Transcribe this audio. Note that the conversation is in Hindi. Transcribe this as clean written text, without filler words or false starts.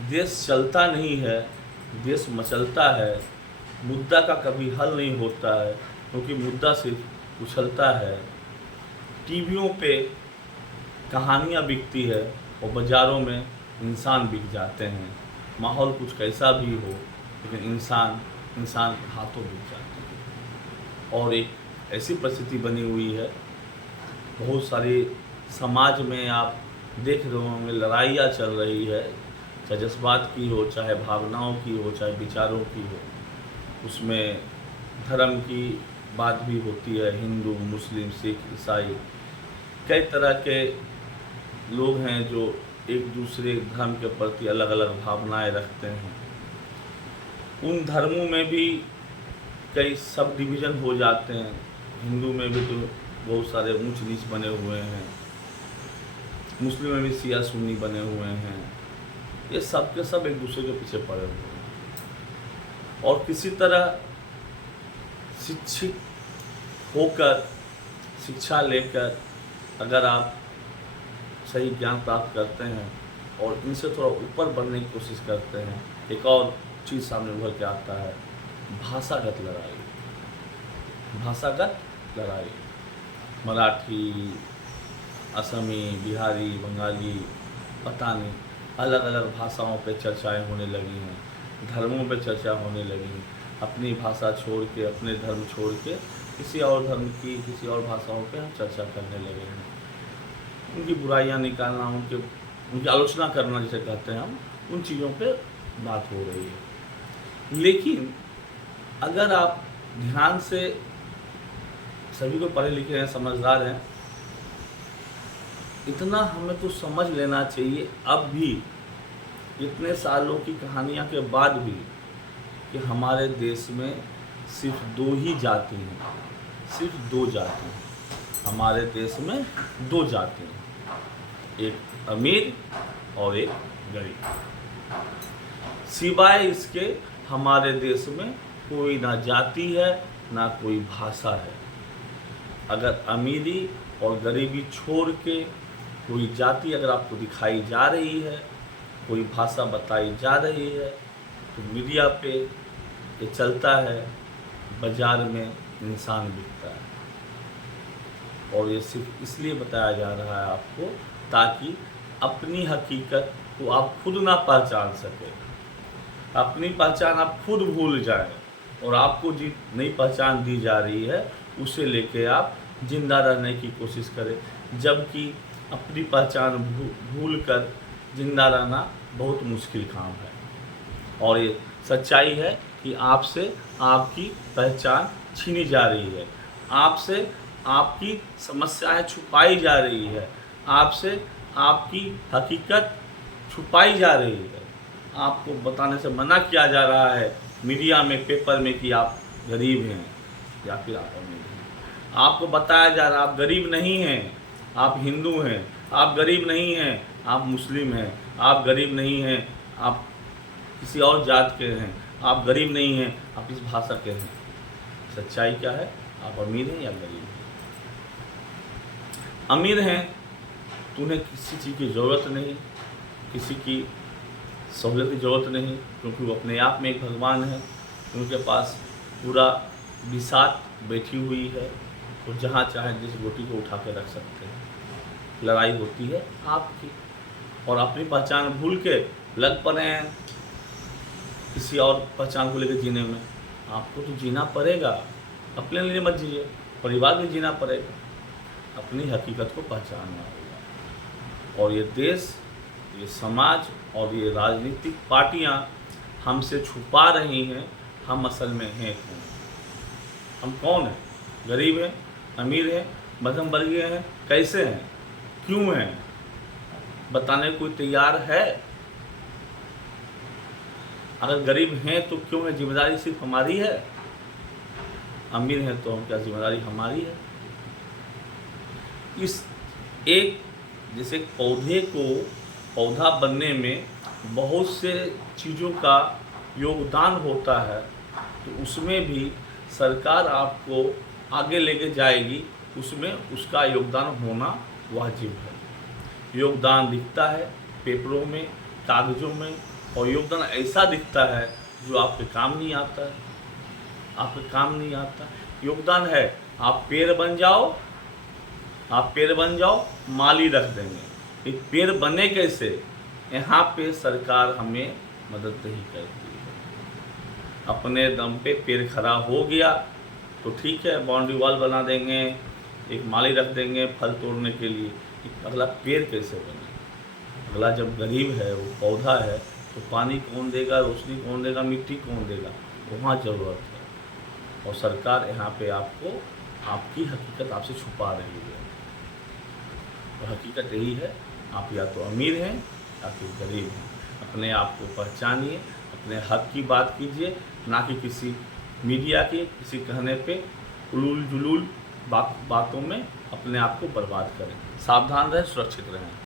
देश चलता नहीं है, देश मचलता है। मुद्दा का कभी हल नहीं होता है, क्योंकि मुद्दा सिर्फ उछलता है। टीवियों पे कहानियाँ बिकती है और बाज़ारों में इंसान बिक जाते हैं। माहौल कुछ कैसा भी हो, लेकिन इंसान के हाथों बिक जाते हैं। और एक ऐसी परिस्थिति बनी हुई है, बहुत सारे समाज में आप देख रहे होंगे लड़ाइयाँ चल रही है, चाहे जज्बात की हो, चाहे भावनाओं की हो, चाहे विचारों की हो। उसमें धर्म की बात भी होती है। हिंदू, मुस्लिम, सिख, ईसाई, कई तरह के लोग हैं जो एक दूसरे धर्म के प्रति अलग अलग भावनाएं रखते हैं। उन धर्मों में भी कई सब डिवीज़न हो जाते हैं। हिंदू में भी तो बहुत सारे ऊंच नीच बने हुए हैं, मुस्लिम में भी शिया सुन्नी बने हुए हैं। ये सब के सब एक दूसरे के पीछे पड़े हुए हैं। और किसी तरह शिक्षित होकर, शिक्षा लेकर अगर आप सही ज्ञान प्राप्त करते हैं और इनसे थोड़ा ऊपर बढ़ने की कोशिश करते हैं, एक और चीज़ सामने उभर के आता है, भाषागत लड़ाई। भाषागत लड़ाई, मराठी, असमी, बिहारी, बंगाली, पता नहीं अलग अलग भाषाओं पे चर्चाएं होने लगी हैं, धर्मों पे चर्चा होने लगी हैं। अपनी भाषा छोड़ के, अपने धर्म छोड़ के किसी और धर्म की, किसी और भाषाओं पे हम चर्चा करने लगे हैं। उनकी बुराइयां निकालना, उनकी आलोचना करना जिसे कहते हैं हम, उन चीज़ों पे बात हो रही है। लेकिन अगर आप ध्यान से, सभी को पढ़े लिखे हैं, समझदार हैं, इतना हमें तो समझ लेना चाहिए अब भी, इतने सालों की कहानियाँ के बाद भी, कि हमारे देश में सिर्फ दो ही जाति हैं। सिर्फ दो जाति हैं हमारे देश में, दो जाति हैं, एक अमीर और एक गरीब। सिवाय इसके हमारे देश में कोई ना जाति है, ना कोई भाषा है। अगर अमीरी और गरीबी छोड़ के कोई जाति अगर आपको दिखाई जा रही है, कोई भाषा बताई जा रही है, तो मीडिया पे ये चलता है, बाज़ार में इंसान बिकता है। और ये सिर्फ इसलिए बताया जा रहा है आपको, ताकि अपनी हकीकत को आप खुद ना पहचान सकें, अपनी पहचान आप खुद भूल जाएं, और आपको जी नई पहचान दी जा रही है उसे लेके आप जिंदा रहने की कोशिश करें। जबकि अपनी पहचान भूल कर जिंदा रहना बहुत मुश्किल काम है। और ये सच्चाई है कि आपसे आपकी पहचान छीनी जा रही है, आपसे आपकी समस्याएं छुपाई जा रही है, आपसे आपकी हकीकत छुपाई जा रही है। आपको बताने से मना किया जा रहा है मीडिया में, पेपर में, कि आप गरीब हैं या फिर आप अमीर हैं। आपको बताया जा रहा है आप गरीब नहीं हैं, आप हिंदू हैं। आप गरीब नहीं हैं, आप मुस्लिम हैं। आप गरीब नहीं हैं, आप किसी और जात के हैं। आप गरीब नहीं हैं, आप इस भाषा के हैं। सच्चाई क्या है? आप अमीर हैं या गरीब हैं? अमीर हैं तो उन्हें किसी चीज़ की ज़रूरत नहीं, किसी की सहूलियत की ज़रूरत नहीं, क्योंकि वो अपने आप में एक भगवान है। उनके पास पूरा बिसात बैठी हुई है, और जहाँ चाहे जिस रोटी को उठा के रख सकते हैं। लड़ाई होती है आपकी, और अपनी पहचान भूल के लग पड़े हैं किसी और पहचान को लेकर जीने में। आपको तो जीना पड़ेगा, अपने लिए मत जीजिए, परिवार में जीना पड़ेगा, अपनी हकीकत को पहचानना होगा। और ये देश, ये समाज और ये राजनीतिक पार्टियां हमसे छुपा रही हैं हम असल में हैं कौन। हम कौन हैं? गरीब हैं, अमीर हैं, मध्यम वर्गीय हैं, कैसे हैं, क्यों हैं? बताने को कोई तैयार है? अगर गरीब हैं तो क्यों है? जिम्मेदारी सिर्फ हमारी है। अमीर हैं तो हम क्या, जिम्मेदारी हमारी है? इस एक जैसे पौधे को पौधा बनने में बहुत से चीज़ों का योगदान होता है, तो उसमें भी सरकार आपको आगे लेके जाएगी, उसमें उसका योगदान होना वाजिब है। योगदान दिखता है पेपरों में, कागज़ों में, और योगदान ऐसा दिखता है जो आपके काम नहीं आता है, आपके काम नहीं आता। योगदान है आप पेड़ बन जाओ, आप पेड़ बन जाओ, माली रख देंगे। ये पेड़ बने कैसे, यहाँ पे सरकार हमें मदद नहीं करती है। अपने दम पे पेड़ खड़ा हो गया तो ठीक है, बाउंड्री वॉल बना देंगे, एक माली रख देंगे फल तोड़ने के लिए। अगला पेड़ कैसे बने, अगला जब गरीब है, वो पौधा है, तो पानी कौन देगा, रोशनी कौन देगा, मिट्टी कौन देगा, वहाँ ज़रूरत है। और सरकार यहाँ पे आपको आपकी हकीकत आपसे छुपा रही है। तो हकीकत यही है, आप या तो अमीर हैं या फिर गरीब हैं। अपने आप को पहचानिए, अपने हक की बात कीजिए, ना कि किसी मीडिया के किसी कहने पे उलूल जुलूल बातों में अपने आप को बर्बाद करें। सावधान रहें, सुरक्षित रहें।